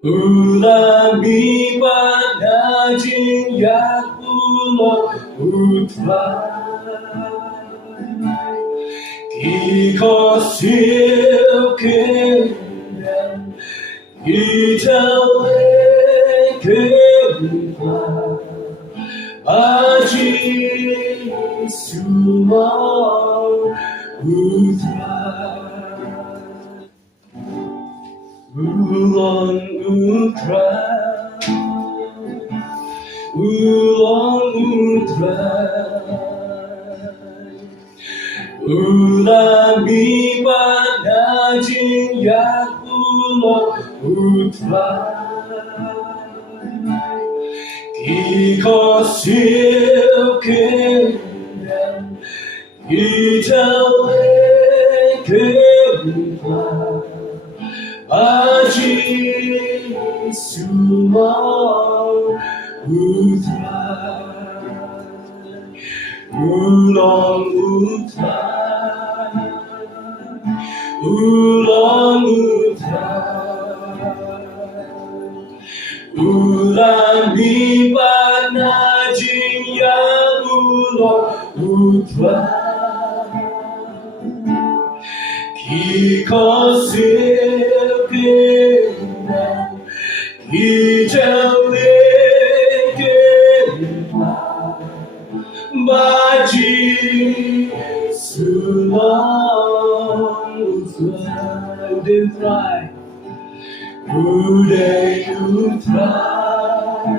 Ulami panajin yakulo utrai Kikosilken Italeken Aji sumau utrai Ulon utrai Ulon utrai Ulami panajin yakulo utrai Kikosilken Italeken Aji sumau utrai Ulon utrai Ulon utrai Ulami panajin yakulo utrai Kikosilken Italeken Baji sulang utrai Uday utrai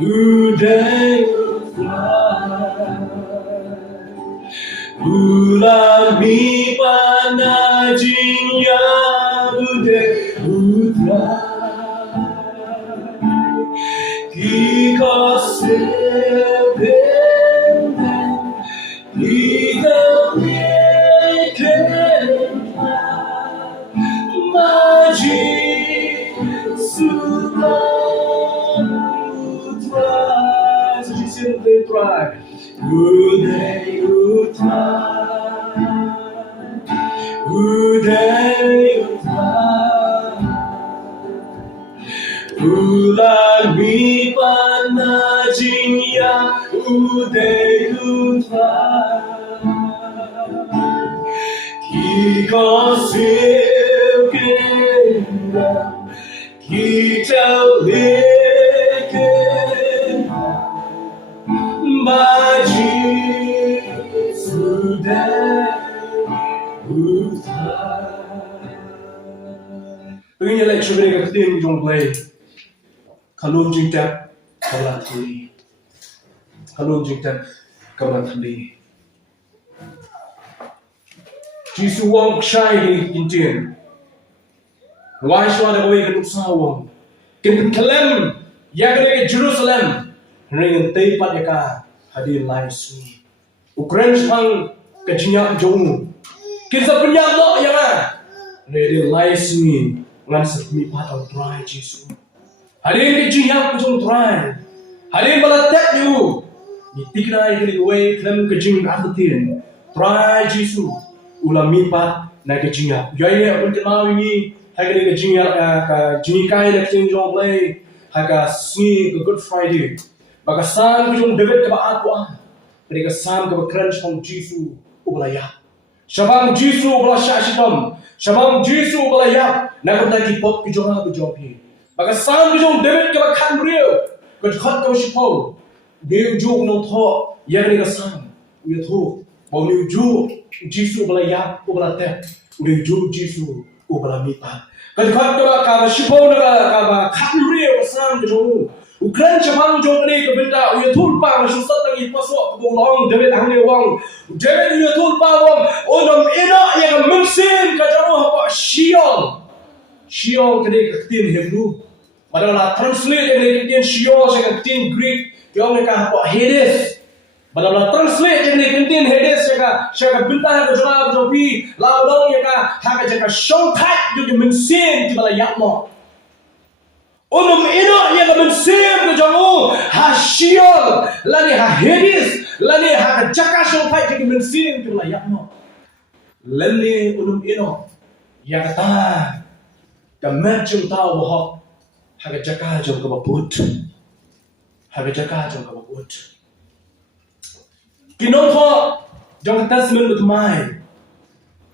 Uday utrai Ulami panajin ya uday utrai Kikosilken Italeken Maji sulang utrai. So she said they try. Uday utrai Uday utrai Ulami panajin ya uday utrai Kikosilken Italeken Baji sudah utrai. Begini lecture mereka ketin jong play. Kalau JINGTEP BALA THYLLI. Kalau JINGTEP BALA THYLLI. Jisu wong shai di kintin. Why should I away ke usawong? Kin kelem ya ke Jerusalem. Ringen teipat ya ka hadir live sini. Ukraine sang kejinya jong. Kita punya lo ya ka. Hadir live sini ngan Mihpat au try Jisu. Hadir kejinya jong try. Hadir bala tek you. Ditikna ke way kelem kejing artin. Try Jisu. Ulam Mihpat na kejinya. Yai abun kenal ini hadir kejinya ka jinikai na kejing jong play. Haga sini ke Good Friday. Baka sam ke jong David ke baat wa. Mereka sam ke crunch from Jisu ubalaya. Shabang Jisu ubala syashitam. Shabang Jisu ubalaya. Na kota ki pot ke jong ha bejopi. Baka sam ke jong David ke bakan brio. Ke khat ke shipo. Deu jog no tho ya mereka sam. Uya tho. Bau ni ju Jisu ubalaya ubalate. Uya ju Jisu ubala Mihpat. Ke khat ke ba shipo na ka khat brio sam ke jong Ukraine chamang jong ni ke benda uya tulpa na susat tangi pasok bong long David hangni wang David uya tulpa wang onam ina yang mengsin ka jaro apa Shion kene ketin Hebrew padahal translate yang ketin Shion saya ketin Greek yang ka apa Hades padahal translate yang ketin Hades saya benda ka jara jopi laudong yang ka jaka shongtai yang mengsin di bala yakmo Unum ino yang mensir ke jamu Hashion lani ha Hades lani ha jakasho pai ke mensir ke layak mo lani unum ino yang kata Kamet jung tau bohok. Haga jaka jung kababut. Haga jaka jung kababut. Kinong ko jung testament with mine.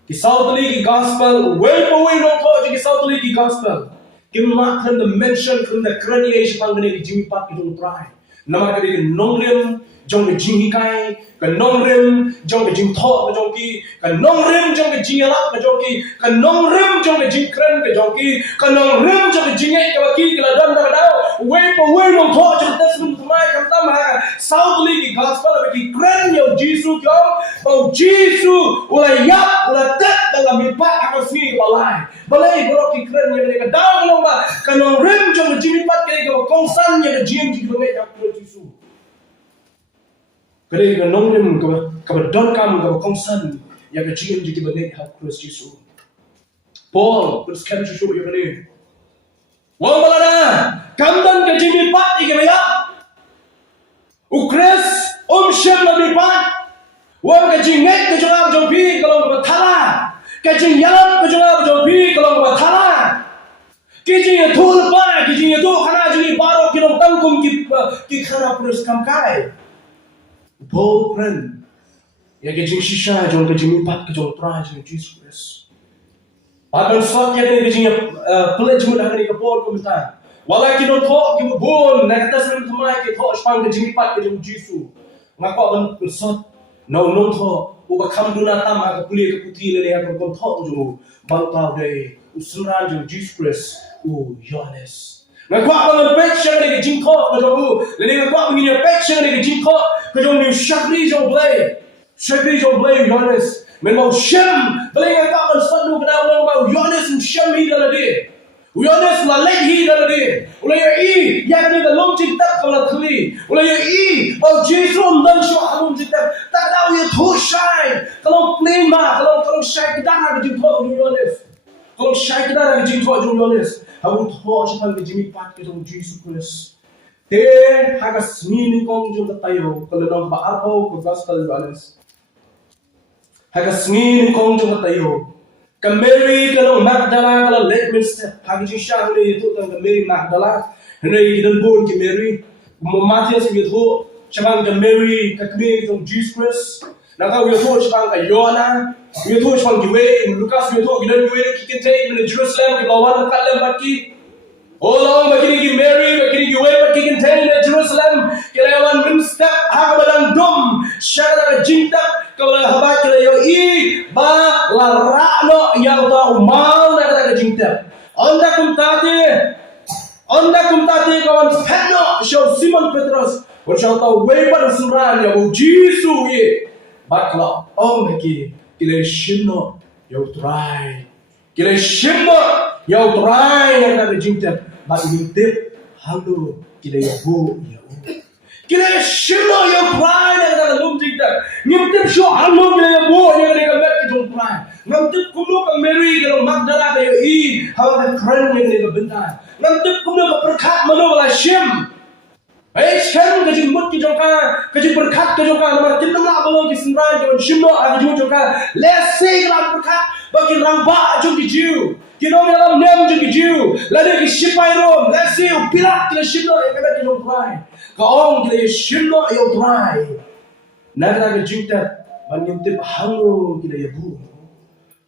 Ki Southly ki gospel way away no ko ki Southly ki gospel. Kim mak kan the mention kan the creation pangane ki Jimmy Pat ki jung try. Nama ka di nongrim jong ke jing hikai ka nongrim jong ke jing tho ka jong ki ka nongrim jong ke jing alak ka jong ki ka nongrim jong ke jing kren ka jong ki ka nongrim jong ke jing ek ka ki la dan da dau we no tho jong tasmin mai kam tam ha Southly ki gospel ki kren yo Jesus yo bau Jesus ula yap ula tet dalam Mihpat ka si balai balai bro ki kren yo ka dau long ba ka nongrim jong ke jing Mihpat ka kongsan yo jing ki ngai ya Jesus. Kali ka nongrim ka don kam ka kongsan ya ka jing ji ki bangai ha Christ Jesus. Paul put scan to show you kali. Wang balana kamdan ka jing Mihpat ike ya. Ukres shem la Mihpat. Wang ka jing ngai ka jong pi kalau ka thala. Ka jing yalam ka jong pi kalau ka thala. Kijing tu lepas, kijing tu karena jadi baru kita tanggung kita karena terus kamkai. Paul friend, ya kijing sisa jom kijing Mihpat kijing try jom Jesus. Bahkan saat yang kijing pledge mudah ni ke Paul komentar. Walau kita talk kita bon, nak kata sebelum kemana kita talk sepang kijing Mihpat kijing Jesus. Ngapa ban saat nong talk, ubah kamduna tam agak kuliah ke putih lele agak kon talk jom bang tahu deh usuran jom Jesus. Yohanes. Ngakwa bangan pecah dengan jingko kejong lele ngakwa begini pecah dengan jingko kejong ni syakri jong blay Yohanes. Memang Shem boleh ngakwa ban satu kena ulang bau Yohanes Shem hi dalam dia. Yohanes lalek hi dalam dia. Ulai i yang ni dalam JINGTEP kalau THYLLI. Ulai i bau Jesus dan syua dalam JINGTEP. Tak tahu ya tu syai. Kalau plain mah kalau syai kita nak jingko Yohanes. Kalau syai kita nak jingko Yohanes. Aku tahu siapa yang Jimmy Pat ke dalam Jesus Christ. Teh hagas mini kong jom katayo kalau nak baarho ke gospel Yohanes. Hagas mini kong jom katayo. Ke Mary kalau Magdala kalau late minister hagas syah ni itu tentang Mary Magdala. Hendak kita pun ke Mary. Matias itu siapa ke Mary ke kami ke dalam Jesus Christ. Nakau itu siapa ke Yohana. Itu siapa ke Lukas itu kita kita take in Jerusalem ke lawan kalam baki. Oh lawan baki ni Mary baki ni baki kita in Jerusalem kita lawan minister hak balang dom syara JINGTEP kalau habak kita yo i ba la rano yang tahu mal nak kata JINGTEP. Anda kumtate kawan Pedro show Simon Petrus bersama tahu wepan suran ya Jesus ye. Bakla lagi kila shimno yau try yang ada JINGTEP bagi JINGTEP halu kila yabu kila shimno yang try yang ada dalam JINGTEP JINGTEP show halu kila yabu yang ada kat jom try JINGTEP kuno ke Mary kalau Magdala kayo i hawa keren yang ada bentar JINGTEP kuno ke perkat mana wala shim. Shem kajing mut ki jongka kajing berkat ke jongka nama kita nak balong ki semran jong shimno ag jongka let's say lam berkat bagi ramba jong ki jiu kino dalam nem jong ki jiu lade ki shipai rom let's say pilat ki shimno e kena ki jong try ka ong ki shimno e try nagra ke JINGTEP banimte hango ki ya bu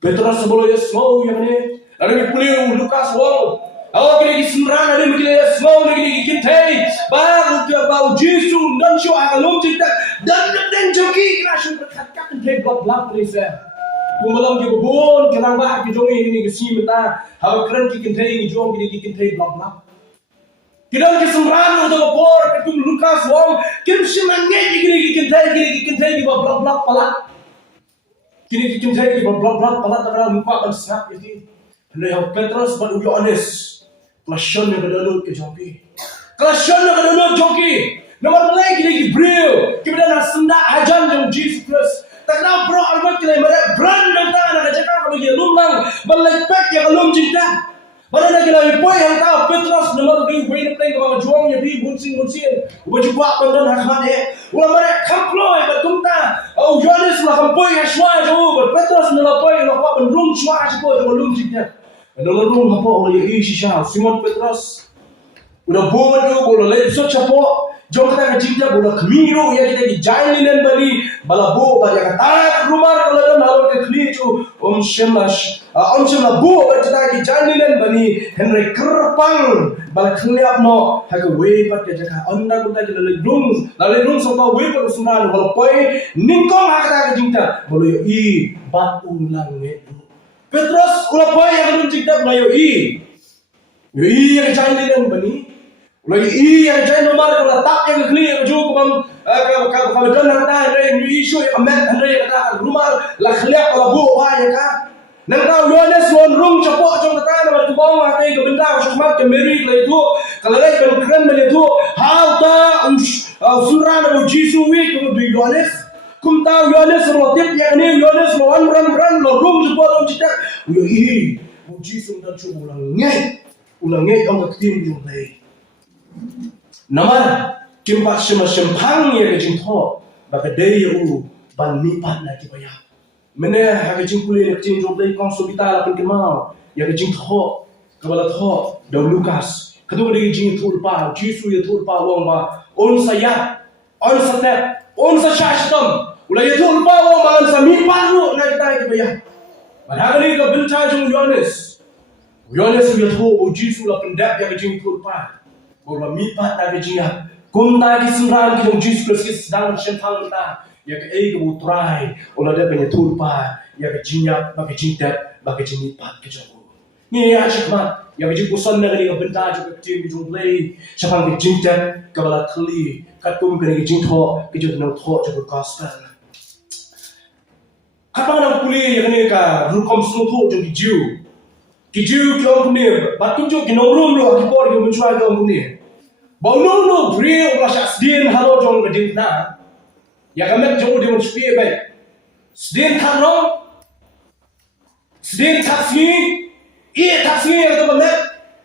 Petrus sebolo ya smau yang ni lade ki puli Lukas wong. Awak kini semran ada mungkin semua kini kintai baru dia bau Jesus dan show akalum JINGTEP dan joki kena show berkat kintai blak ni saya. Kumalam kita bon kerang bah kita jongi ini kesi mata hawa keren kintai ini jong kini kintai blak. Kita ke semran untuk bor ketum Lukas wong kim simange kini kintai di blak palak. Kini kintai di blak palak terang muka kan snap ini. Hendak Petrus baru Yohanes. Klasion yang kedua ke joki. Klasion yang kedua joki. Nomor lagi kita Gabriel. Kita nak sendak ajan dengan Jesus Christ. Tak nak bro almat kita mereka brand dan tangan nak cakap bagi lumlang berlepek yang lum JINGTEP. Mana nak kita boy yang tahu Petrus nomor dua boy nak tengok kalau juang yang bi bunsin. Ubah jumpa pandan hakman ulah mereka kamploy bertumta. Oh Yohanes lah kampoy yang shwa jauh. Petrus nomor boy nak buat benrum shwa jauh dengan lum JINGTEP. Nomor lum apa boleh isya Simon Petrus udah bodoh boleh lesot capo jom kita kecinta boleh kemiru ya kita jailin bali balabo bali kata rumah kalau dan halor ke klicu shemla bo kita jailin bali Henry kerpang bala kliap no haga we pat ke jaka anda kita lalu rung sampai we pat usman bala poi ningkong hakata kecinta boleh i bat ulang itu Petrus ulah poi yang kecinta boleh yang jailin bali lagi yang saya nomor kalau tak yang clear juga kalau dan nanti ada isu yang amat ada yang kata rumah lah clear kalau buat ya kan nanti Yohanes rung cepok jom kata nama tu bawang hati kebentar cuma kemeri itu kalau lagi berkeran itu hal tak surah nama Yesus itu di Yohanes kum tahu Yohanes rotip yang ni Yohanes lawan ran rung cepok rung cetak Yesus dan cuba ulang orang ketim jom lagi nama kimpat sempang ya kecing tho baka daya ban Mihpat na kibaya mene ha kecing kulit kecing joblay kong sobita lapin kemau ya kecing tho kabala tho daw Lukas kedua dia kecing tulpa Yesus ya tulpa wong ba on sayat on satep on sa shashtam ulay tulpa wong ba sa Mihpat ru na kita kibaya badagani ka binta jong Yohanes ya tho Yesus lapin dap ya kecing tulpa bahwa Mihpat tak kejia, kumta kisemran kita Yesus Kristus sedang sempang kita, ya ke kebutrai, olah dia punya turpa, ya ke jinyak, bagi JINGTEP, bagi Mihpat kejago. Ni ya cekmat, ya ke jikusan negeri kebentar juga kecil dijumpai, siapa ke JINGTEP, kebala THYLLI, katum ke JINGTEP, kejago nak thok juga gospel. Kapan nak kuliah yang ni ka, rukom semua thok jadi jiu. Kiju kiong kunih, batu jo kinongrum lo akipor kiong mencuai kiong kunih. Bau no brio rasa sedin halo jong kedin na. Ya kamet jong dia mencuai baik. Sedin kanong, sedin taksi, taksi yang tu kamet,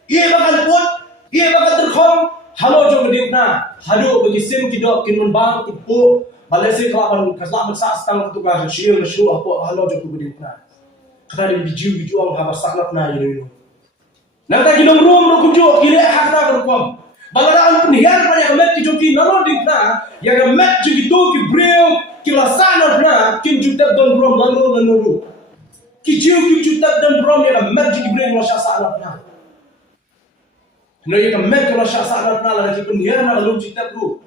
bakal put, bakal terkong, halo jong kedin na. Halo bagi sim kidok kinun bang tipu, balesi kelapan kaslamat sastang ketugas siil masyu apa halo jong kedin na. Kata dia biju ang habar saklat na yun. Nanti kita rum kujo kira hak na berkom. Baladaan penhiar pada kemet kijoki nalo dikna, yang kemet joki tu ki breu kila sana na kim JINGTEP don brom lalu. Kijo JINGTEP don brom yang kemet joki breu kila sana na. Nah yang kemet kila sana na lagi penhiar na lalu JINGTEP tu.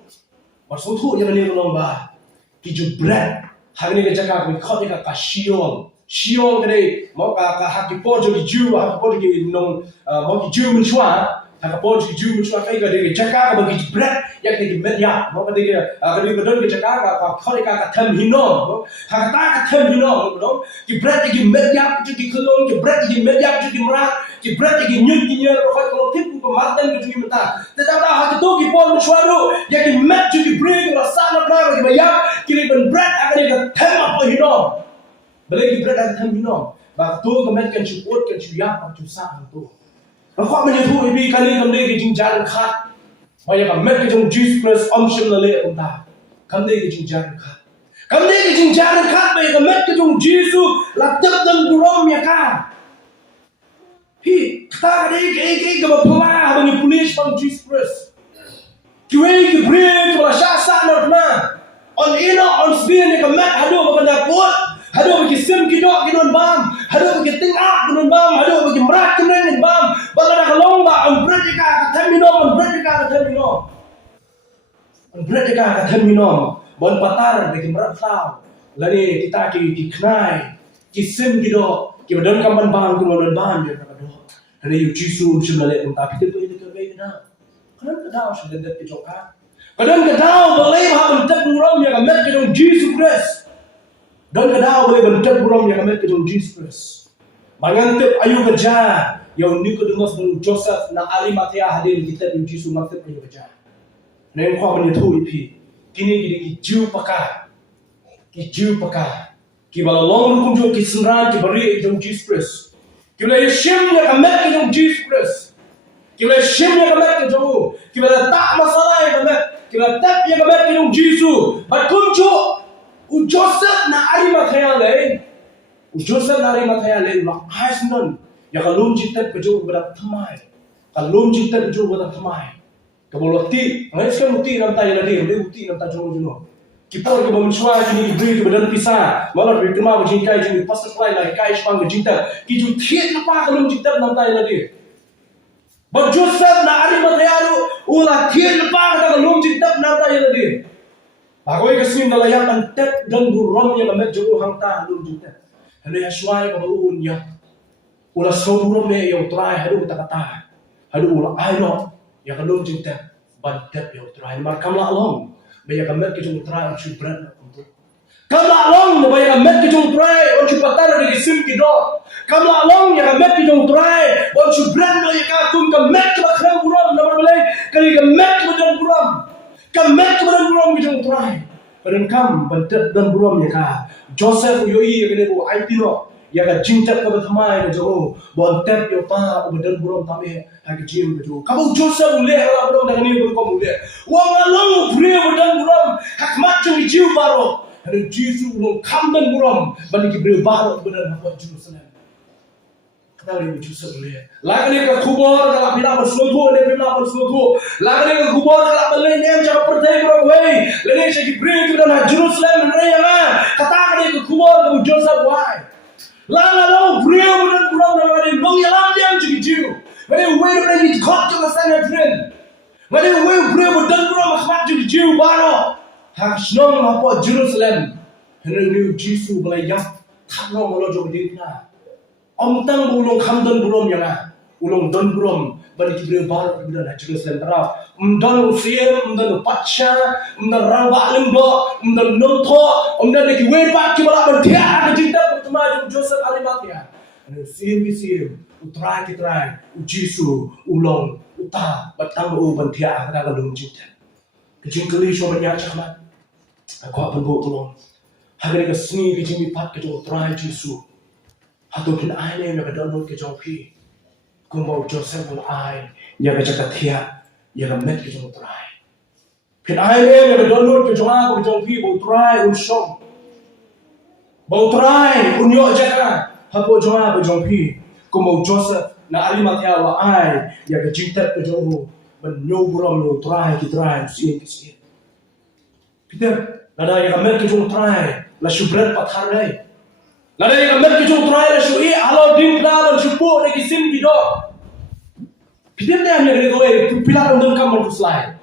Maksud tu yang ni lomba kijo bread hari ni kerja kami kau ni kasiol. Siol kene mau ka hakipor jogi jiu hakipor jogi nong mau ki jiu menchua hakipor jogi jiu menchua kai ka de jaka ka bagi bread yak de media mau ka de ka de bedon ke jaka ka kholi ka tham hinom hakata ka tham hinom no ki bread ki media jogi kholong ki bread ki media jogi mara ki bread ki nyut ki nyer ro ka tip ku mardan ki jogi mata tetapi hakito ki por menchua ro yak ki met jogi bread ra sana pra ki bayak ki ben bread akade ka tham apa hinom Bagi berat dan terminal, waktu kemet kan cukup kan cuyak kan cusak itu. Aku menyebut ibu kali kami ke jalan kat, banyak kemet ke Yesus Kristus omsem lele entah. Kami ke jalan kat, kami ke jalan kat banyak kemet ke Yesus latap dan buram ya kan. Hi, kita ke berpelah bagi polis pang Yesus Kristus. Kiwei ke beri kepada syasa norma. On ina on spin ke kemet hadu berpendapat. Hado bagi sim kidok kinon bam, hado bagi tingak kinon bam, hado bagi merak kinon bam. Bala nak lomba on berdeka termino, on berdeka termino. On berdeka termino. Bon patar bagi merak tau. Lani kita ki knai, ki sim kidok, ki badon kamban bam kinon bam dia kata doh. Hari Yesus sebenarnya tapi itu kerja dah. Kadang kadang sudah dah kejokan. Kadang kadang boleh bahkan tak murah yang amat kedong Yesus Kristus. Dan kadang boleh bentuk buram yang kami kejung Yesus Kristus. Mengantip ayu kerja yang Nicodemus dan Joseph na Arimathea hadir kita di Yesus mengantip ayu kerja. Neng kau menyetu ipi. Kini kita kijiu pakar. Kita long hukum jo kisenran kibari kejung Yesus Kristus. Kita yeshim yang kami kejung Yesus Kristus. Kita yeshim yang kami kejung. Kita tak masalah yang kami. Kita tak yang kami kejung Yesus. Bakum jo. Joseph na Arimathea lain, lah. Ais non. ya kalum JINGTEP kejo berat thamai kalum JINGTEP kejo berat thamai kaboloti ngai sekarang uti nam tay la dia uti nam ta jono jono kipor ke bamchua jini bri ke badan pisa malah rikma ke jingkai jini pasal fly la kai spang ke JINGTEP ki ju thiet na pa kalum JINGTEP nam tay la dia bajusat na ari mathayaru ula thiet na pa kalum JINGTEP nam tay la dia bagoi ke sim dalayang antep dan burom yang amet juru hangta kalum JINGTEP hene haswai ke baun ya ula soburom me yang try hadu kata hadu ula aino ya kalum JINGTEP bantep yang try markam la long baya kamet ke jung try on chubran untuk kam la long baya kamet ke jung try on chupatar de sim ki do kam la long ya kamet ke jung try on chubran no ya ka tum kamet ke bakram buram na balai kali kamet ke badan buram kamet ke badan buram ke jung try padan kam bantep dan buram ya ka Joseph yoi ke ne bu IT no ya ka JINGTEP ka bathamai ke jo bon tep yo pa badan buram tame ha ke jim ke jo kabu Joseph ule ala buram da ni bu ko ule wang along bre badan buram hak mat jo jiu baro ada jisu no kam dan buram ban ki bre baro badan ha Jerusalem kata ni Joseph ule lagane ka khubor ka pila ber slotho ne pila ber slotho lagane ka khubor ka balen nem ja pertai bro wei lene se ki bre ki badan Jerusalem ne ya kata ka khubor ka Joseph wai Lala lo brio bulan bulan na ni bang yalam diam jiu. Mane we na ni khot jo sana friend. Mane we brio bulan bulan khmat jiu baro. Ha snom apa Jerusalem. Hene ni Jisu balai yak thakno molo jo dikna. Om tang bulong khamdan burom yana. Ulong don burom bani brio baro bulan Jerusalem tara. Umdan usiem umdan pacha umdan rawa limbo umdan nomtho umdan ki we pat ki bala berthia ke JINGTEP pertama Joseph Arimathea ane sim utrai ki trai Jisu ulong uta batang u berthia ka kalum JINGTEP ke jingkeli so banyak chakmat aku penbo ulong hagre ke sni ki jimi pat ke jo trai Jisu hatu kin ai ne me ka download ke jo phi kumbo Joseph ul ai ya ka chakathia ya ka met ke jong try phin ai ne me download ke jong a ko jong phi bo try un shom bo try un yo jaka ha bo jong a bo jong phi ko mo Joseph na Arimathea wa ai ya ka JINGTEP ke jong ban nyo buram no try ki try si Peter nada ya ka met ke jong try la shubret pathar dai nada ya ka met ke jong try la shui halo dim na ban shupo ne ki sim bido Peter ne amya gre goe pila on kam man kuslai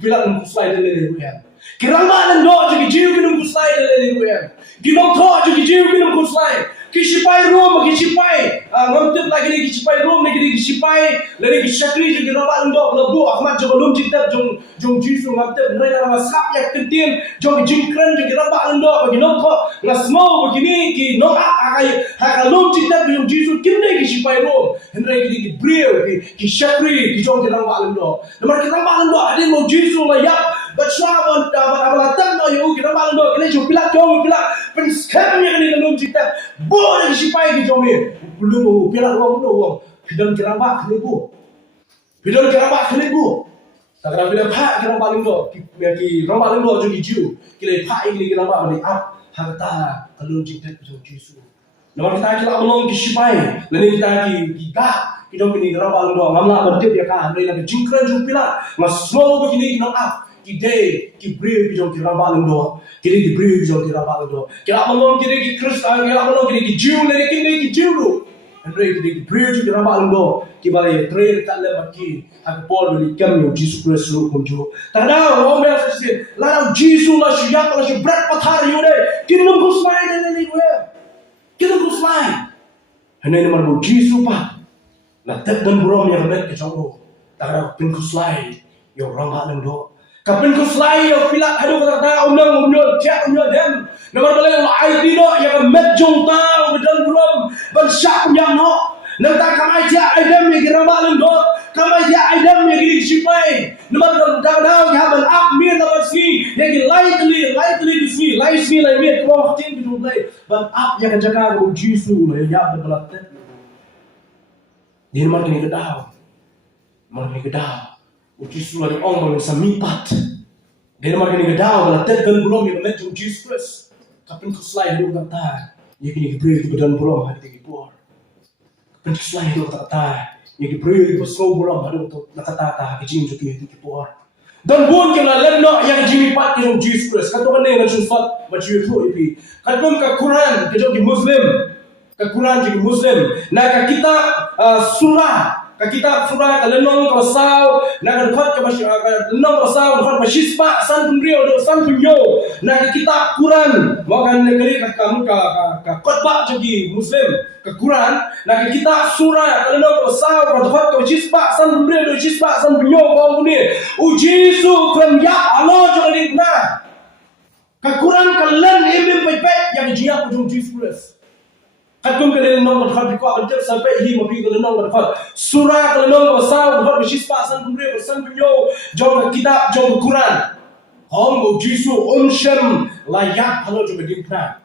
pila on kuslai de le goe kiramba nan do ji jiu kinum kuslai de le goe ginom tho ji jiu kinum kuslai ki sipai rom ki sipai ngamtip lagi ni ki sipai rom ni ki sipai le ki sakri ji kiramba nan do labu ahmad jo belum JINGTEP jong jisu ngamtip ngai na sap yak tintien jong jingkran ji kiramba nan do ginom tho ngasmo begini ki no akai hakalum JINGTEP jong jisu kinne ki sipai rom henrai ki brio ki sakri ki jong kiramba nan do namar kiramba nan do ade mo jisu la yak Bersama abang no you kita malu do kita jumpa jom pila penskam yang ni dalam JINGTEP boleh sipai ki jom ni belum pila uang do pidon kiramba khlibu pidon kiramba khlibu takra bila pha kiramba lindo ki ramba lindo jo ki jiu kile pha ini kiramba ni ap harta dalam JINGTEP jo jisu nomor kita kila belum ki sipai leni kita ki ga kita ni kiramba lindo ngamla berdip ya ka hamle la jingkran jumpila ngaslo begini ki no ap Kide ki brio ki jong ki rambal ndo kide ki brio ki jong ki rambal ndo kila malom kide ki Kristan kila malom kide ki Jew le kide ki Jew lu andre kide ki brio ki rambal ndo ki bale trail ta le baki ak Paul li kam yo Jesus Christ lu kunjo tada o me asisi la Jesus la shiyak la shi brak pathar yo de kinum kusmai de le we kinum kusmai hene mar bo Jesus pa la tek dan brom ya met ke jong tada pin kuslai yo rambal ndo Kapin ko fly yo pila hadu kata unang unyo cek unyo dem nomor balik ai dino ya met jong ta bedan belum ban syak yang no nang ta kamai dia ai dem ya rambal ndo kamai dia ai dem ya giri sipai nomor daw ya ban up mir nomor si ya gi lightly si lai mir ko tin du lai ban up ya jaga go jisu ya belat ni nomor ni kedaw Jisu ada orang yang Mihpat. Dia nama kini kedau kalau tegan belum yang met jong Jesus. Kapin kuslai hidup kata, ia kini keberi itu badan belum hati kipur. Penceslain itu kata, yang diberi bersau buram hadu untuk kata kejing juga itu kipor. Dan pun kena lena yang Mihpat kejong Jesus Christ. Kata mana yang sunfat macam itu ipi. Kata ke Quran kejong di Muslim. Ke Quran jadi Muslim. Nak kita surah. Kita surah lenong kasau. Nak dekat ke lenong kasau dekat masjid san penrio do san penyo. Nak kita Quran. Makan negeri kamu ke khutbah jadi Muslim. Ke Quran. Nak kita surah lenong kasau dekat ke masjid san penrio do masjid san penyo kau ni. Ujisu kelam ya Allah jangan dikna. Ke Quran kalian imam baik-baik yang jiak ujung Jesus Christ. Katum kalian nong berkat biko akan sampai hi mapi kalian nong berkat surah kalian nong bersau berkat bersispa san kumre bersan punyo jom kitab jom Quran hom jisu shem layak kalau jom dimpna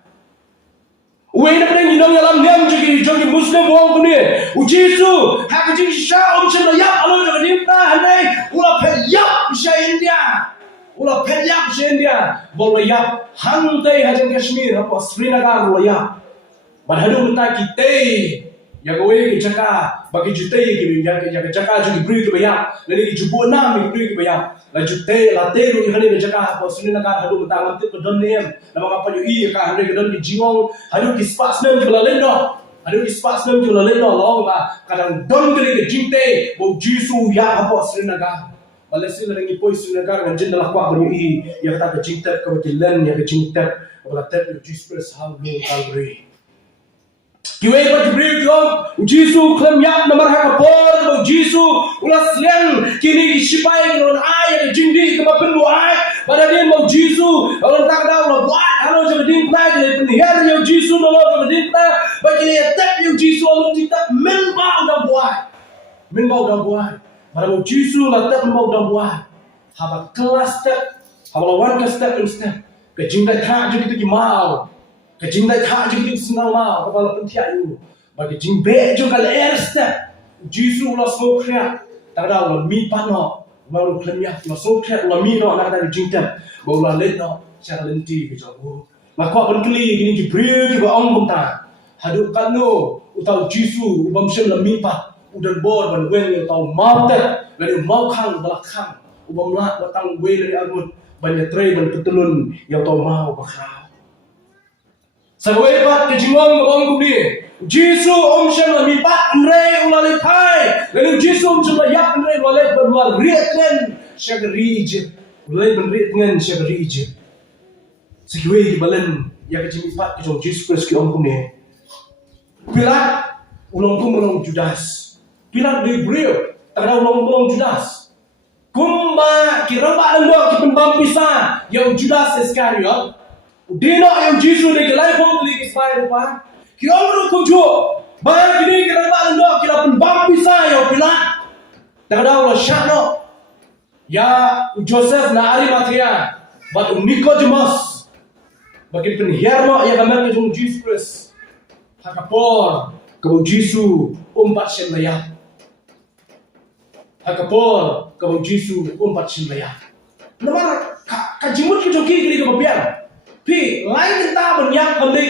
uai nak ni nong dalam niam jadi jom Muslim wong kuni jisu hak jadi sha shem layak kalau jom dimpna hanai ulah peyap sha India ulah peyap sha India bolayak hantai hajam Kashmir apa Srinagar layak Badhadu minta kita yang kau ini cakap bagi juta yang cakap jadi beri kebayang, lalu jubu enam beri kebayang, lalu juta latih lu yang ini cakap apa sini nak hadu minta nanti kedon ni, nama apa ju iya kah hari kedon di jingong, hadu kispas nem juga leno, hadu kispas nem juga leno, long ba kadang don kali ke jinte, bau jisu ya apa sini nak Malaysia lagi poi sini nak dengan jendela kuah beri iya, yang kata ke JINGTEP ke jalan yang ke JINGTEP, kalau tep ju Jesus how lu kalbri. Kiwei pat beri kiom Jisu klaim yak nomor hakapor bau Jisu ulas liang kini sipai non ay jingdi ke mapen buai pada dia mau Jisu kalau tak ada ulah buat halo jadi dingpa jadi penihar yang Jisu nolong jadi dingpa bagi dia tap yang Jisu alun kita membau dah buai pada mau Jisu lah tap membau dah buai haba kelas tap haba lawan ke step ke jingda tak jadi tu mau ke jingda tak jadi senang mau kepala pentia you bagi jingbe juga leer step Jisu ulah sokria tak ada ulah Mihpat no ulah klemia ulah sokria ulah mi no nak ada JINGTEP ulah let no cara lenti ke jauh maka berkeli gini jibril juga ong benta haduk kanu utau Jisu ubam shem la Mihpat udan bor ban wen utau mau tet dari mau khang belakang ubam la batang we dari agun banyak tray ban ketulun yang tau mau bakal Sawai pat ke jingong ngong kumni Jisu shem la Mihpat nre ulali pai lalu Jisu shem la yak nre ulali berluar rietnen syagri ulali berrietnen syagri Sekiwe di balen yang ke Mihpat ke jong Jesus Christ ki kumni Pilat ulong kumulong Judas Pilat di brio tak ulong Judas kumba kiramba ando ki pembam pisah yang Judas Iskariot Dino yang Jisu ni kelai pun beli kisah rupa. Kira orang kunju, bayar kini kira balendo kira pun bampi saya Pilat. Tak ada orang syano. Ya Joseph na Arimathea, but Nicodemus. Bagi penhiarno yang kami kejung Jesus Christ. Hakapor kau Jisu shem layak. Hakapor kau Jisu shem layak. Nama kajimut kejung kiri ke babian. Pi, lain kita banyak kembali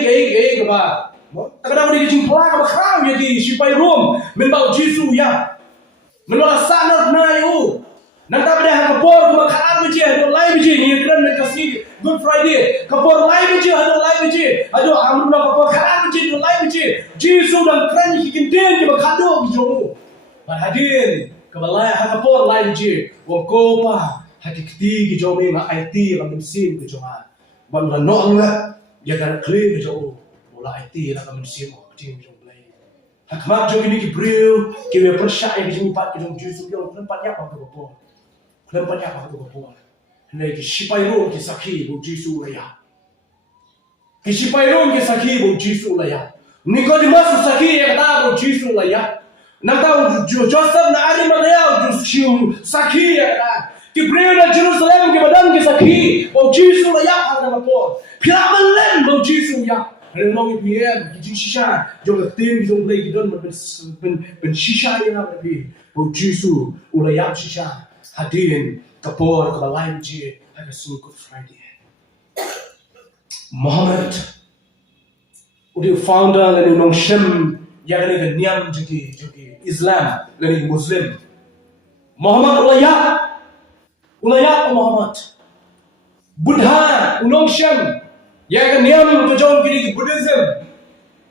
ke ba. Kadang dia jing pelak ba kau ya di sipai room, membau Jisu ya. Menolak sanad na eu. Nanti pada kapor ke makan biji, ada lain biji ni keren nak kasih Good Friday. Kapor lain biji, ada lain biji. Ada amru nak kapor kanan biji, ada lain biji. Jisu dan keren hikin dia ke makado bijomu. Hadir ke balai kapor lain biji. Wong kopa hakikti ke jomi ma IT ram sim ke joma. Bangga nong la ya kan clear jo bola IT la kan sim ko tim jo play hakmat jo ini ki brio ki we persya ki Mihpat ki jong Jisu yo tempat ya apa ko tempat ya apa ko ne ki sipai ro ki sakhi bo Jisu la ya ki sipai ro ki sakhi bo Jisu la ya Nicodemus sakhi ya ta bo Jisu la ya na ta Joseph na Arimathea jo sakhi ya ta Ki brio na Jerusalem ki badan ki sakhi bau Jisu la yak ada lapor pia melen bau Jisu yak renong pia ki shisha jo tim jo play ki don ben shisha ya na bi bau Jisu ula yak shisha hadin kapor ka balai ji ada sun Good Friday Muhammad udi founder la nong shem yang ni niam juki Islam gani Muslim Muhammad ulayat Muhammad Buddha unong Shem yang niam kejong kini Buddhism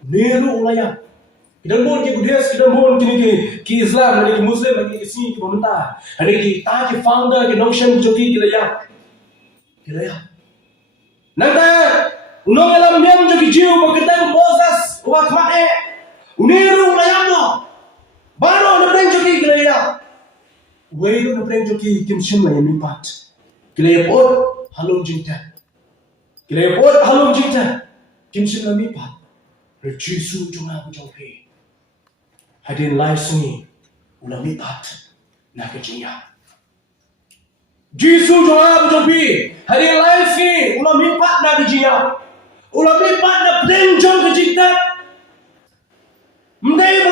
Nehru ulayat kita mohon ki Buddhist kita mohon kini ki Islam gani Muslim gani ki sini ki pemerintah ada ki ta ki founder ki nong Shem joki ki layat nanda unong alam niam joki jiu berkata Moses wa khae Uniru layano baru na preng joki kilaya weiru na preng joki kimshin la Mihpat kilaya pot halom JINGTEP kimshin la Mihpat rejisu junga bujongpe hadin live sungi ula Mihpat na kejinya jisu junga bujongpe hadin live sungi ula Mihpat na kejinya ula Mihpat na preng jong JINGTEP Mendai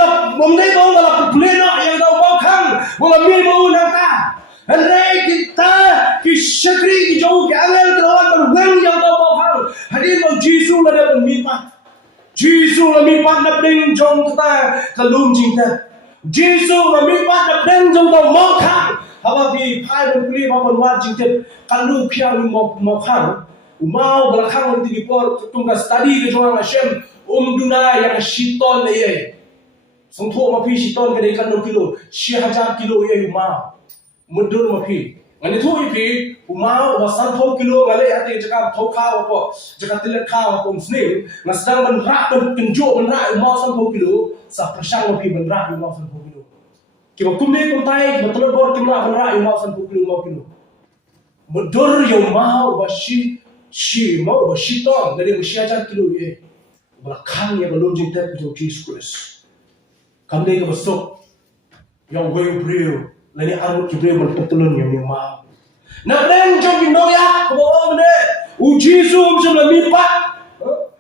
bau bala pleno yang kau bau kang bala mi bau nangka andai kita ki syakri ki jauh ki angel kelawan berwang yang kau bau kang hadir bau Jisu la dapat Mihpat Jisu la Mihpat na bring jong kita kalum JINGTEP Jisu la Mihpat na bring jong kau mau kang apa bi pai ben puli ba wat JINGTEP kalu piang mau kang umau bala kang di por tungga study ke jong Hashem duna yang shiton ye Sungguh mapi siton kedai kan 2 kilo, 1000 kilo ia umau. Mudur mapi. Ngani tu ipi umau basan 2 kilo ngale ate jaka thau kha apa, jaka tilet kha apa muslim, ngasdang ban rak ban kenjo ban rak umau san 2 kilo, sa persang mapi ban rak umau san 2 kilo. Ki ba kumne kumtai ki betul bor kimla ban rak umau san 2 kilo. Mudur ya umau ba shi mau ba siton dari 1000 kilo ia. Belakang ya belum JINGTEP itu Jesus Christ. Kami ke besok yang beriu, lani arut beriu berpetulun yang mau. Nak reng jom noya, kau mana? Jisu macam la Mihpat.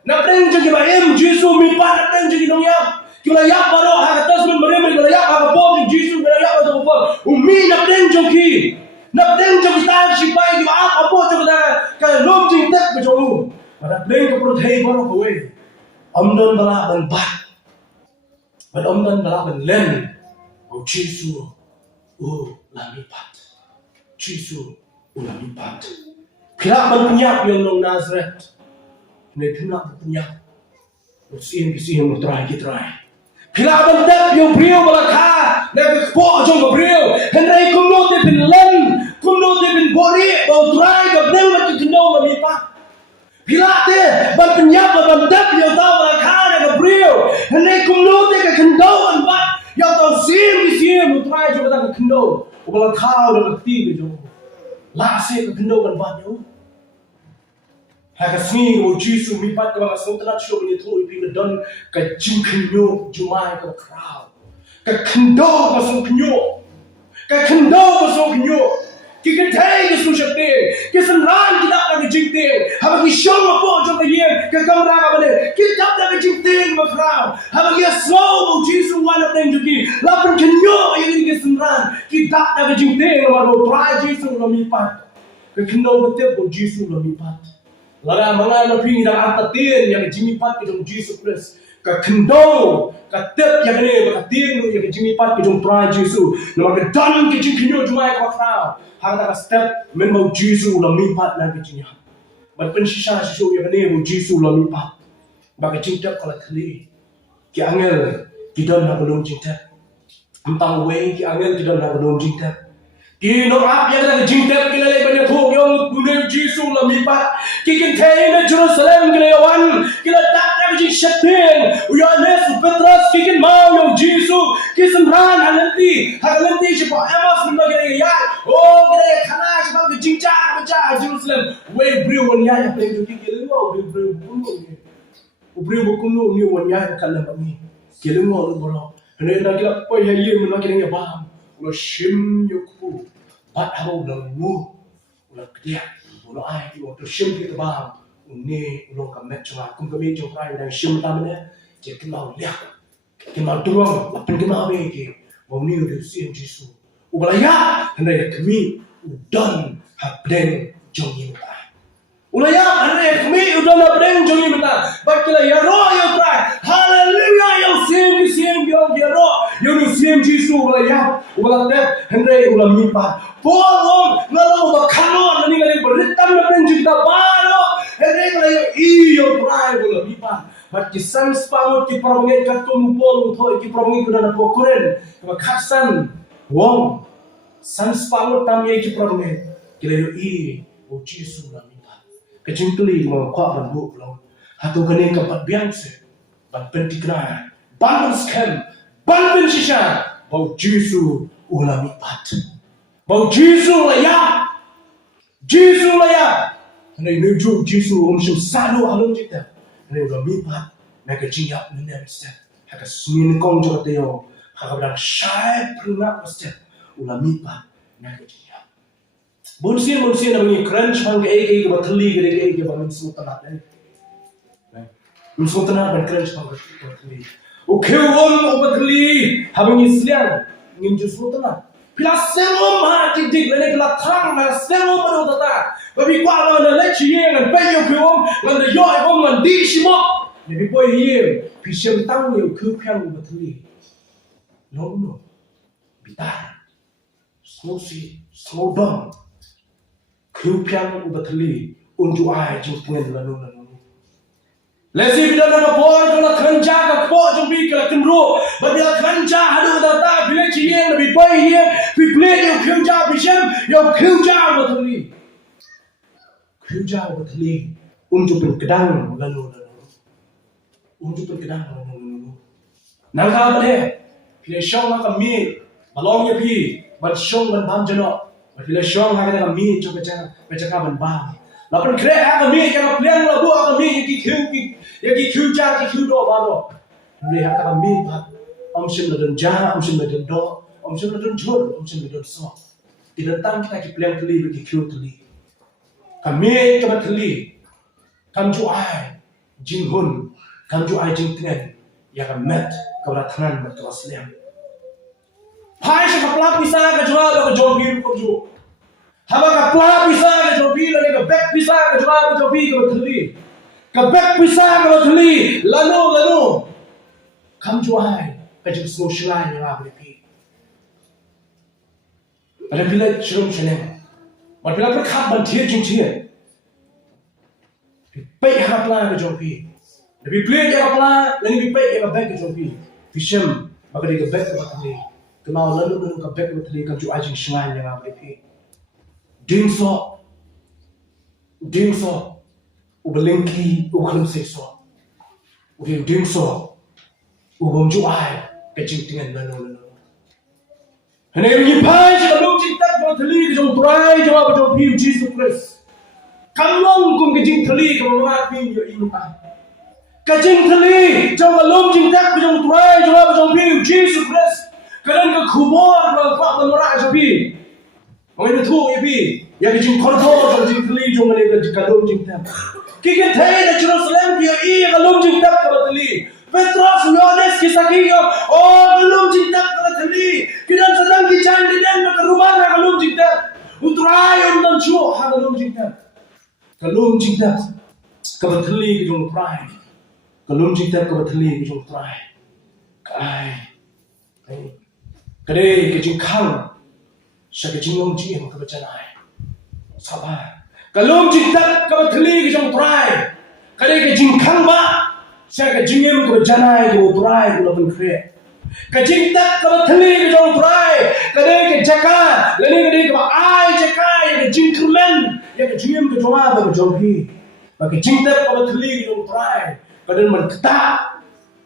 Nak reng jom kita Jisu Mihpat nak reng jom noya. Kita yak baru hak atas memberi kita yak hak bom Jisu kita yak baru bom. Umi nak reng jom ki. Nak reng jom kita sipai di apa jom kita kalau JINGTEP berjolu. Nak reng ke perut hei baru kowe. Amdan bala ban bat. But amdan bala ban len. Jisu la Mihpat. Jisu la Mihpat. Kira ban penyak yang nong Nazareth. Ne kena penyak. Usin kisih try. Kira ban tep yang brio bala ka. Ne po jong brio. Henry kumno te bin len. Kumno te bin bori. Bau try ga bel mat keno la Mihpat. Pilate ban penyap ban tep yang tahu bala ka brio. Henry kumno te ka kendo ban bat. Yang tahu sim try jong ta kendo. Bala ka da ti jong. Lasi ka kendo ban bat yo. Hakasni o Jisu Mihpat ka mga telat show ni tu ipi don ka jingkinyo jumai ka crowd. Ka kendo ka song kinyo. Ka kendo ka song kinyo. Ki katay ka song shakte. Ki sanran kita ka jingte. Haba ki shong mo jong ka yen ka kamra ka bale. Ki tap ka jingte ma crowd. Haba ki slow o Jisu wala teng juki. Lapan kinyo yung ki sanran. Ki tap ka jingte ma ro try Jisu la Mihpat. Ka kendo betep o Jisu la Mihpat. Lara mga naping nakatatin yang JINGTEP ke Jesus Christ. Ka kendo, ka tep yang ni makatin yang JINGTEP ke try Jesus. Na magadan ke jingkinyo jumay ka crowd. Hang ka step men mo Jesus la Mihpat na ke jinya. Bat pensisa sisu yang ni mo Jesus la Mihpat. Baka JINGTEP kala kali. Ki angel kidon na belum JINGTEP. Antang way ki angel kidon na belum JINGTEP. Kino ap yang ada JINGTEP kita lagi banyak thuk yang punya Jisu la Mihpat. Kita kena Jerusalem kita yawan. Kita tak nak jadi syaitan. Yohanes Petrus kita mau yang Jisu. Kita semran halanti siapa emas benda kita ya. Oh kita ya kana siapa ke jinca Jerusalem. We beri wanya yang paling jadi kita mau beri bukuno ni wanya kalau kami. Kita mau berdoa. Hendak kita apa yang ia mana kita paham. Ulah shim yukku. Bat habo ulang mu, ulang ketiak, ulang ai, ulang shim kita bang, uni ulang kamet cuma, kum kami cuma prai ulang shim tamanya, jadi kemau liak, kemau turun, lapin kemau begi, mau ni udah siam Jisu, ubalaya, hendak kami udan habden jong ini ta, Ulaya ane kami udah na breng jongi mata. Bakila ya ro ya try. Hallelujah ya sim ya ro. Ya nu sim Jisu ulaya. Ulate Henry ulam Mihpat. Polong ngalo bakano nani ngali beritam na breng jita balo. Henry ulaya ya try ulam Mihpat. But kisan spamut ki promenget katum pol utho ki promenget udah na pokoren. Bakhasan wong san spamut tamye ki promenget. Kila yo o Jisu ulam kejintuli mau kuat dan buat belum hatu kene keempat biangse ban pentikna ban scam ban pensisha bau Jisu ulam Mihpat bau Jisu laya ini nuju Jisu umsum sadu alung kita ini ulam Mihpat mereka jiap nenem step haka senin kong joteo haka berang syai pernah step ulam Mihpat mereka jiap Bunsin namanya crunch hang ke batli ke bangun sultanat sultanat ban crunch hang batli ukewon batli habang islian nginju sultanat plus selom ha dik lene kala thang na selom mano tata babi kwa na le chiye ngan pe yo kwom ngan de yo e bom ngan di shimo ne bi boy ye pisem tang yo khu phyang batli no bitar slow down Kupiang ubatli unju ai jingtuen lanu. Lesi bidana na por kala khanja ka po jumbi kala kinro badya khanja hadu data bile chiye na bi pai ye bi play yo khanja bishem yo khanja ubatli unju pen kedang lanu unju pen kedang lanu nangka bade pile shong ka mi balong ye pi ban shong ban bam jano Bila syong hanya dengan mi coba cakap berbang. Lapan kira kami kalau pilihan lagu kami yang kiuja kiudo baru. Melihat kami om sim ladon jah, om sim ladon do, om sim ladon jur, om sim ladon so. Tidak tahu kita pilihan teli bagi kiu teli. Kami coba teli, kami juai jinghun, kami juai jingteng, ya kami met keberatan berkelasliam. Hai sekaplah pisah ke jual ke jobi ke ju. Haba kaplah pisah ke jobi lagi ke back pisah ke jual ke jobi ke batli. Ke back pisah ke batli lalu. Kam jual ke ju social ni lah beri. Ada bila cerum seneng. Bila perkap bantian jingtian. Baik kaplah ke jobi. Lebih play ke kaplah, lagi baik ke back ke jobi. Fishem maka dia ke back ke batli. Kemau lalu ke back batli kan ju ajing shengai yang beri. Dingso ubelinki ukhlam sekso ugen dingso ubom ju ai ke jingtingen lalu hene ni pai si kalung jintak batli ke jong try jawab jong pi Jesus Christ kalong kum ke jing thali ke ma pi yo inupa ke jing thali jong kalung jintak ke jong try jawab jong pi Jesus Christ kalan ke khumor ba pa manora jo pi Orang itu ye pi ya jing kordo jing thali jong ne ke kalung jintak Kikin thay na Jerusalem kiyo kalung jintak ka batli. Petros Yohanes kisakiyo kalung jintak ka batli. Kinan sadang kijan din makarumah na kalung jintak. Utrayon ng siyo ha kalung jintak. Kalung jintak ka batli kijong utray. Kalung jintak ka batli kijong utray. Kade kijing kang siya kijing yung jing ka bacanay. Sabar. Kalung jintak ka batli kijong utray. Kade kijing kang ba siya kijing yung ka bacanay ka utray ka laban kre. Kajintak ka batli kijong utray. Kade kijaka lani kade ka ay jaka yung kijing kurmen yung kijing yung kijoma ka kijong pi. Kajintak ka batli kijong utray. Kade man kata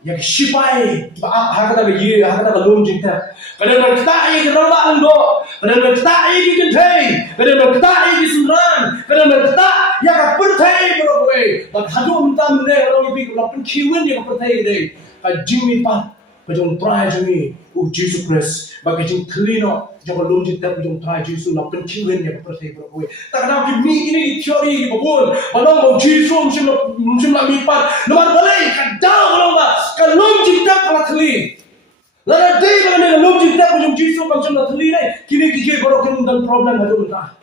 yang sipai hakata ke ye hakata ke lum jintak kadang man kata ye ke lomba ando kadang man kata ye ke gentai kadang man kata ye ke sunran kadang man kata ya ka perthai bro but hadum tam ne ro ni bi ko pun kiwen ye ka perthai dei ka jimi pa ka jong try jimi Jesus Christ ba ka jing klino jong lum jintak jong try Jesus la pun kiwen ye ka perthai bro tak na ki mi ini theory ni babon balong mo Jesus mungkin la Mihpat nomor balai ka daw lomba kalung jintak ka thli la dei ba ne kalung jintak ko jong Jesus bang jong thli nei kini ki ke boro kin dan problem hadu ta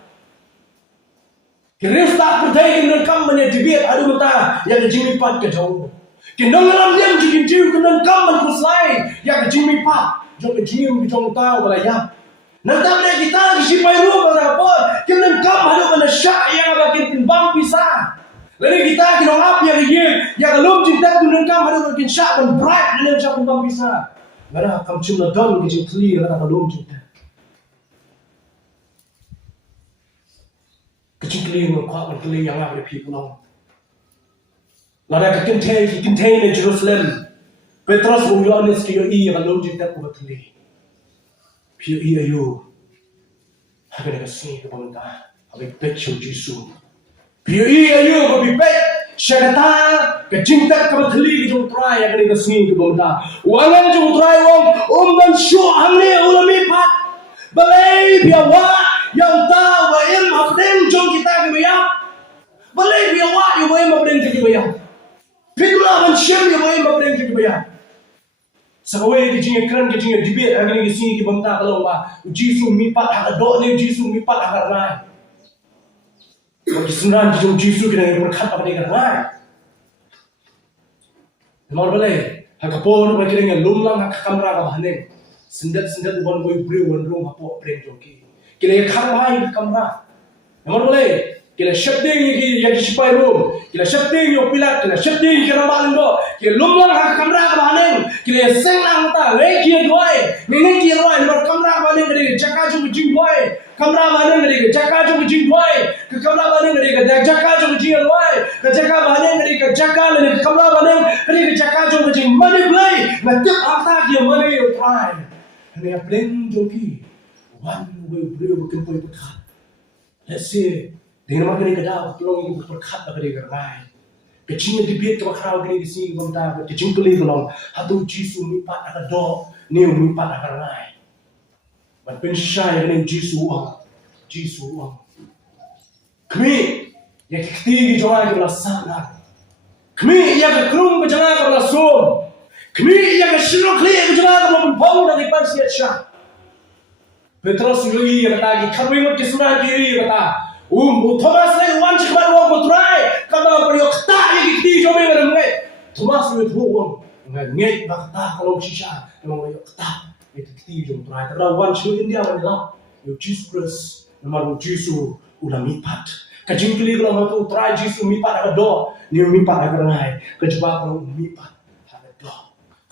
Kira start berdaya dengan kam menjadi adu mata yang jimi pat ke jauh. Kena ngalam yang jikin jiu kena kam menkuslai yang jimi pat jauh jim jauh tahu balaya. Nanti mereka kita disipai rumah berapa kena kam hadu kena syak yang akan timbang pisah. Lalu kita kena apa yang belum cinta kena kam hadu kena syak dan bright dengan syak timbang pisah. Gara kam cuma don kecil clear kata belum cinta. Kecil kuat kecil yang apa lebih kuno. Lalu contain di Jerusalem. Petrus Yohanes kyo yang belum cinta kuat kecil. Pio ayu. Haga kasi kebangunan. Haga pecah Yesus. Pio ayu haga pecah. Syakata kecinta kuat kecil jom try haga kasi kebangunan. Wangan jom try dan show hamle ulami pat. Balai biawa. Yang tahu bayam abdeng jom kita kebayam. Balai biawa yang bayam abdeng kebayam. Fitlah manusia yang bayam abdeng kebayam. Sekawai kecingnya keren kecingnya debate hari ini kesini kita bantah kalau Yesus mipat hak dok ni Yesus mipat hak ramai. Bagi senarai jom Yesus kita yang berkat apa dia ramai. Nomor balai hak kapor bagi dengan lumlang hak kamera kabahaning. Sendat bukan boy beri wandung apa breng joki. Kila kamera kamera. Nomor boleh. Kila shifting yang disipai room. Kila shifting yang pilat. Kila shifting kira bahan do. Kila lumlang hak kamera kabahaning. Kila senang ta. Kia doai. Nini kia doai. Nomor kamera kabahaning dari jaka jom jing doai. Kamera kabahaning dari jaka jom jing doai. Ke kamera kabahaning dari jaka jom jing doai. Ke jaka kabahaning dari jaka dari kamera kabahaning dari jaka jom jing money play. Ngatip harta dia money try. Hanya blend joki. One way beliau berkumpul berkat. Let's say dengan makan ini kedai tolong ibu berkat bagi dia ramai. Kecilnya debate kebakarau gini di sini benda kecil kali tolong hatu Yesus mipat ada do ni mipat ada ramai. Berpen syai dengan Yesus uang. Kami yang ketiga jangan kita sangat. Kami yang kerum jangan kita som. Kami yang kesyuruk lihat jangan kita membau dari pansiat syah. Petrus lagi kata, kami mesti sunah kiri kata, Thomas lagi wan cakap orang bertrai, kata beliau kata yang kita jom yang ada mengai. Thomas lagi tuang, mengai kata kalau sisa, memang beliau kata yang kita jom bertrai. Tapi wan cakap India mana? Yo Jesus Christ, nama Jesus udah mipat. Kajing kali kalau mau bertrai Jesus mipat ada do, ni mipat ada ngai. Kejebak kalau mipat ada do.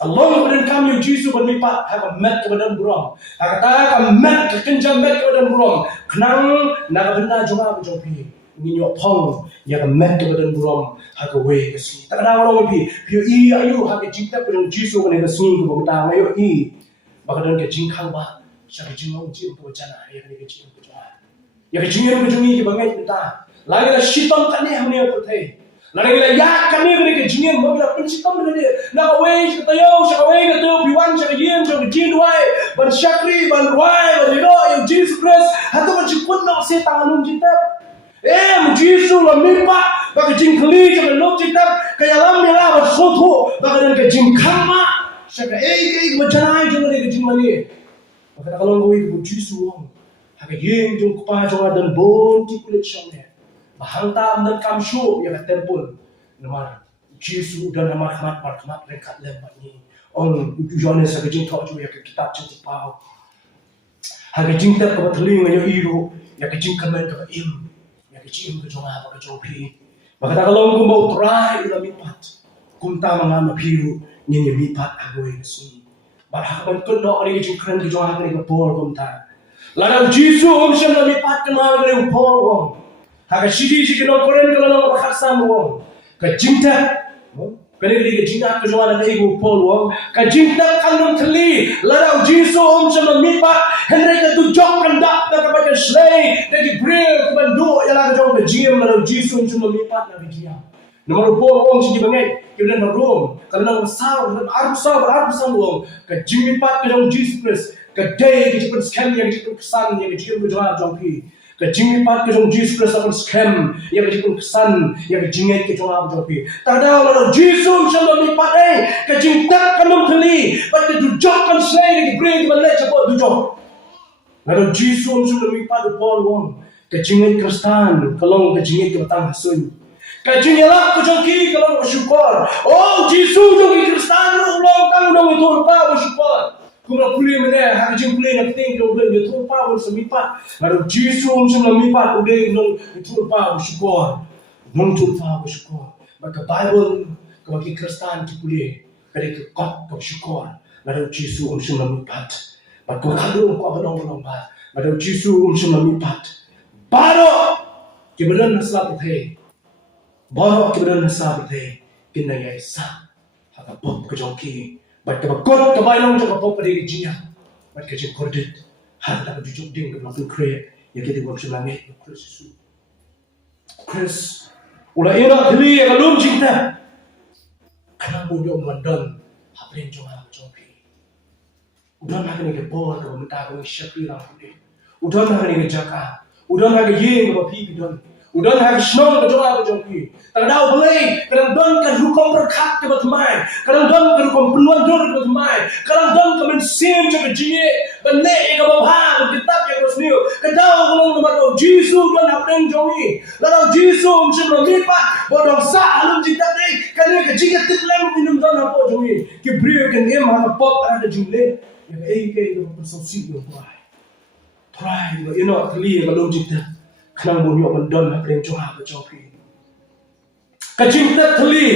Allah kemudian kami Yesus berlipat hak met kepada burung. Hak kata met kekenjam met kepada burung. Kenang nak benda juga berjopi. Ini yo pong yang met kepada burung hak we kesini. Tak ada orang lebih. Pio ayu hak JINGTEP kepada Yesus kepada kesini kepada kita ayo Bagadan ke jingkang ba. Siapa jingong jing tu jana ya ke jing tu jana. Ya ke jingong ke bangai kita. Lagi lah syaitan kan ni hamnya pertai. Lalu kita yak kami beri kejian, mobil pencitan beri dia. Nak away kita yo, siapa away kita piwan, siapa jian, siapa jin wai, ban syakri, ban ruai, ban hero, yang Jesus Christ, hatu menciput nak se tangan JINGTEP. Yesus lah mipat, bagi jing keli, siapa lom JINGTEP, kaya lam mela bersoto, bagi dan kejing kama, siapa macam jangan dia kejing mani. Bagi kalau ngoi Yesus wong, hak yang jung kupa jung dan bon ti kulit syamnya. Hantam dan kamshu yang tempul nama Yesus dan nama khmat rekat lembat ni on Yohanes sebagai jingtok juga yang kitab cinta pau harga JINGTEP ke teling yang iru yang kecing kemen ke im yang kecing ke jonga ke jopi maka kalau aku mau try udah mipat kunta mangama piru nyenye mipat agoi nasi barhakan kena ni kecing keren ke jonga ke pol kunta lalu Yesus umsam na mipat kena ke pol Hak sidi kalau koren kalau nak berkhasa muang, ke JINGTEP, kali ke JINGTEP ke jualan ego pol wang, ke JINGTEP kandung teli, lalu Yesus sama mipat, hendak ke tujuh kandak nak kepada selai, dari beriel ke bandu yang nak jauh ke jiam, lalu Yesus sama mipat nak jiam. Nomor pol wang sini bangai, kemudian merom, kalau nak besar, berbesar wang, ke JINGTEP ke jauh Jesus Christ, ke day ke cepat scan yang cepat kesan yang jiam ke jauh pi. Kejing mipat ke jong Jesus Christ akan scam yang kejing kesan yang kejinget ke jong apa jopi. Tak ada lalu Jesus sama mipat kejing tak kanum keli, pada dujok kan saya di bring balik cepat dujok. Lalu Jesus sama mipat Paul wong kejingan Kristen kalau kejingan kebatang hasun kejingan lah kejongki kalau bersyukur oh Yesus jongki Kristen ulang tang ulang itu apa bersyukur kumla pulih mana hak jing pulih nak ting kau boleh itu apa bersemipat lalu Yesus semua mipat udah nong itu apa bersyukur nong itu apa bersyukur maka Bible bagi Kristen di pulih dari kekot bersyukur lalu Yesus semua mipat maka kalau kau benong bat lalu Yesus semua mipat baru kebenaran nasab itu, baru kebenaran nasab itu, kena ya sah, hak pop kejongki, baik kebakut kebayang jauh pop pada jinya, baik kejeng kordit, hak tak berjujuk ding kebenaran kre, yang kita buat selangit, Kristus, Kristus, ulah enak dili yang belum cinta, karena mudah melandon, hak yang jangan kejongki, udah nak ni kebor, kalau minta kau syakir lang pun, udah nak ni kejaga. Udang harga ye ke pi bidon udang harga snong ke jola ke jongki tadau belai kadang don kan hukum berkat ke batmai kadang don kan hukum penuan dor ke batmai kadang don kan mensim ke jiye bane ke babha kitab ke rosniu kadau ulung nomor Yesus don apeng jongi lalu Yesus mesti mipat bodong sa alum jitat dei kan ke jigat titlem minum don apo jongi ki brio kan em ha pop ada jule yang ke persopsi ke buai try THYLLI kalau kita kenang bunyi mendon nak yang curah berjoki. JINGTEP THYLLI,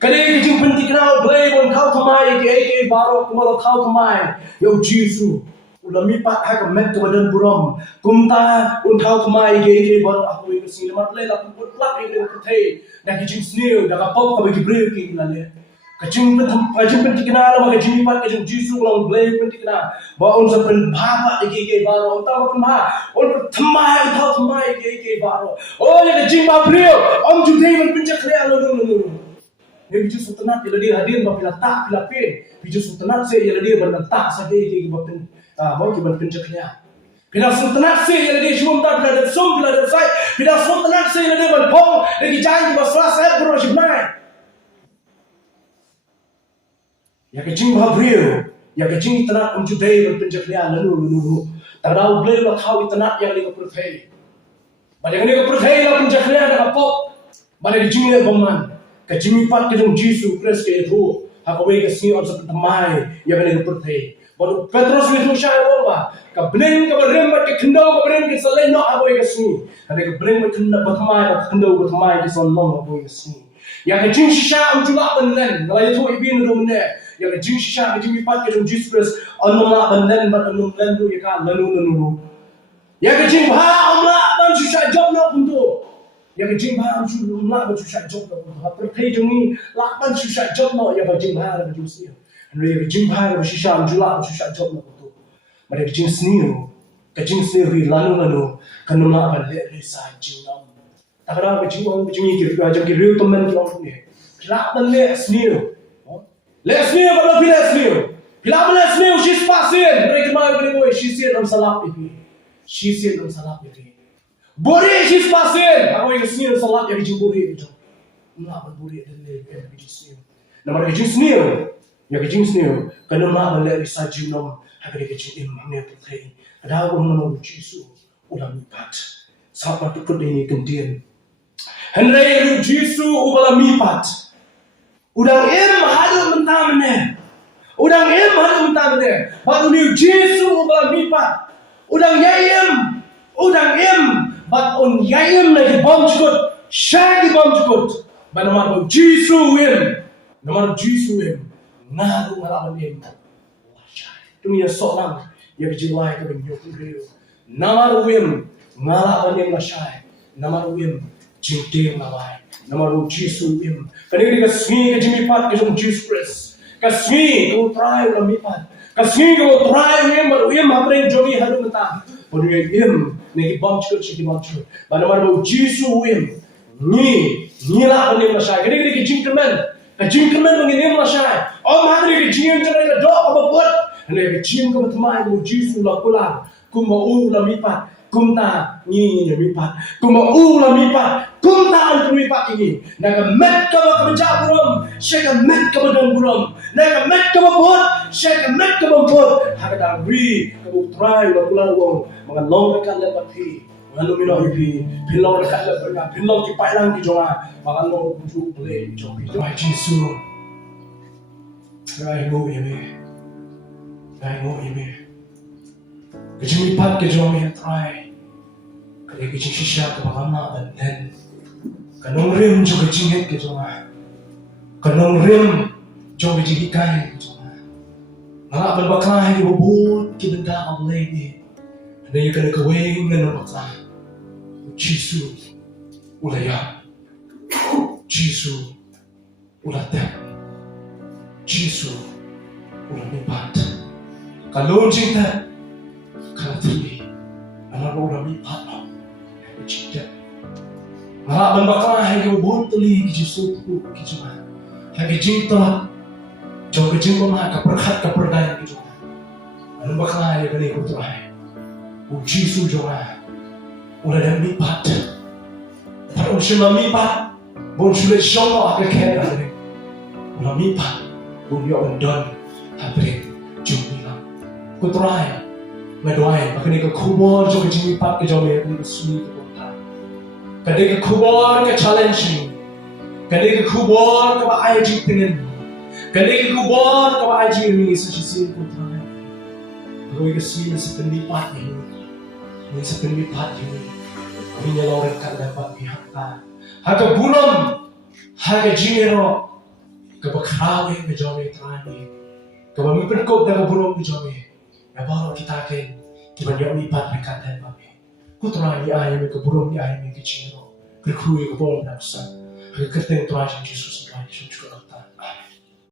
kadang kita penting kenal boleh pun kau kemai ke baru kemalu kau kemai. Yo Yesus, ulah mipat hak met ke badan buram, kumta kau kemai ke baru aku itu sini mat leh lapu putlak ini ketei. Dah kita seniu, dah kapok kau bagi beri ke ilaleh. Kajing penting kenal sama kajing mipat kajing Yesus kalau boleh penting kenal. Bawa unsa pen bapa ke baru, entah apa mah, on temai entah temai ke baru. Oh ya kajing baprio, om judai men pencak leh lalu. Ni biju sultanat dia hadir bapila tak bila pe, biju sultanat saya dia berletak sahaja ke bapen, bawa ke bapen pencak leh. Bila sultanat saya dia cuma tak bila ada sum bila ada sai, bila sultanat saya dia berpong, dia jangan basah saya berus benar. Ya kejing bahagia, ya kejing tanah judai berpenjahlian lalu. Tahu boleh lah tahu tanah yang lagi percaya. Pada yang lagi percaya lah penjahlian dengan pop. Pada kejing yang berman, kejing mipat kejing Yesus Kristus ke itu. Aku bagi kesini orang seperti mai yang lagi percaya. Baru Petrus itu saya bawa. Kebening keberem ke kendau keberem ke selain nak aku bagi kesini. Ada keberem ke kendau bertemai ke selain nak aku bagi kesini. Yang kejing sisa juga benar. Kalau itu ibin rumah. Yang kejing sisa kejing mipat kejing Yesus Kristus anumlah benar bat anum lalu ya kan lalu. Yang kejing bah ban sisa job nak untuk. Yang kejing bah anumlah ban sisa job nak untuk. Percaya jengi lapan sisa job nak yang kejing bah ada kejing. Yang kejing bah sisa juga sisa job nak untuk. Mereka kejing sendiri lalu kanumlah ban lesa jinam. Tak ada kejing orang kejing ikut ajar kiri teman kita orang ni. Lapan sendiri. Let's new, kalau let's new. Bila let's new, she's passing. Mereka mahu kena boy, she's here dalam salap ini. She's here dalam salap ini. BURRIED, she's passing. Aku yang sini dalam salap yang kejing BURRIED itu. Mula BURRIED dan yang kejing sini. Nama kejing sini, yang kejing sini. Kena mula melihat saji nom, agar kejing imam yang terkait. Ada orang nama Yesus, ulang mipat. Sahabat ikut ini kendian. Henry Yesus ulang mipat. Udang hadu mentamne. Udang hadu mentamne. Batu ni Yesus ubah mipat. Udang bat on yaim lagi bom cukup. Syagi bom cukup. Ba nomor Yesus Nomor Yesus ngaru ngalaman im. Dunia seorang yang jiwai ke benyo kurio. Nomor ngalaman im lasyai. Nomor jingting lawai. Nama Yesus im. Kadang kita kasih ke mipat ke Yesus Kristus. Kasih kau try ulah mipat. Kasih kau try im baru im apa yang jogi hadu mentah. Baru im negi bom cukup sih bom cukup. Pada nama Yesus im. Ni lah pening masyai. Kadang kita kejing kemen mengirim masyai. Om hari kejing jangan kita doa apa buat. Hendak kejing kau bertemai dengan Yesus ulah pulang. Kumau ulah mipat. Kumta ni mipat. Kumau ulah mipat. Kumta antu mipat ini. Naga met kau kemencapuram. Syeka met kau badan buram. Naga met kau buat. Syeka met kau buat. Hakata ri kau try ulah pulang wong. Mengalong mereka lepas hi. Anu mino ipi pilong dekat lepas pilong kipai lang di jonga makan lo bujuk boleh jom itu Yesus rai ngo ibe kejimi pat ke jom yang try kali kejim shisha ke bawah dan then kanong rim juga jinget ke jonga kanong rim jom kejimi kai ke jonga nggak berbaklah di bubut kita dah boleh ni ada yang kena kawin dengan baklah Jesus ulah ya Jesus ulah tak Jesus ulah Mihpat kalau JINGTEP kalau THYLLI anak ulah Mihpat lo JINGTEP nggak berbaklah yang berbuntu Jesus tu cuma hanya JINGTEP jauh kejim mah keperkat keperdayan gitu anak baklah yang kena ikut tuh Jesus juga udah ada Mihpat tapi usia Mihpat bon sulit show agak kaya ada udah Mihpat bon yo undon habis jumpa ku try ngedoain makanya ke kubur juga Mihpat ke jauh yang resmi ke kota kadang ke kubur ke challenging kadang ke kubur ke IG pengen kadang ke kubur ke IG ini sesi ku try kalau ke sini seperti Mihpat ini ini seperti Mihpat ini kami nyalorin kat dapat Mihpat harga bulan harga jinero kebekrawe menjauhi terani kami penkop dengan bulan menjauhi ya baru kita akan kita Mihpat dekat dan kami ku terani ayam ke bulan ayam ke jinero kerkui ke bulan nafsa harga kerteng terani Yesus terani juga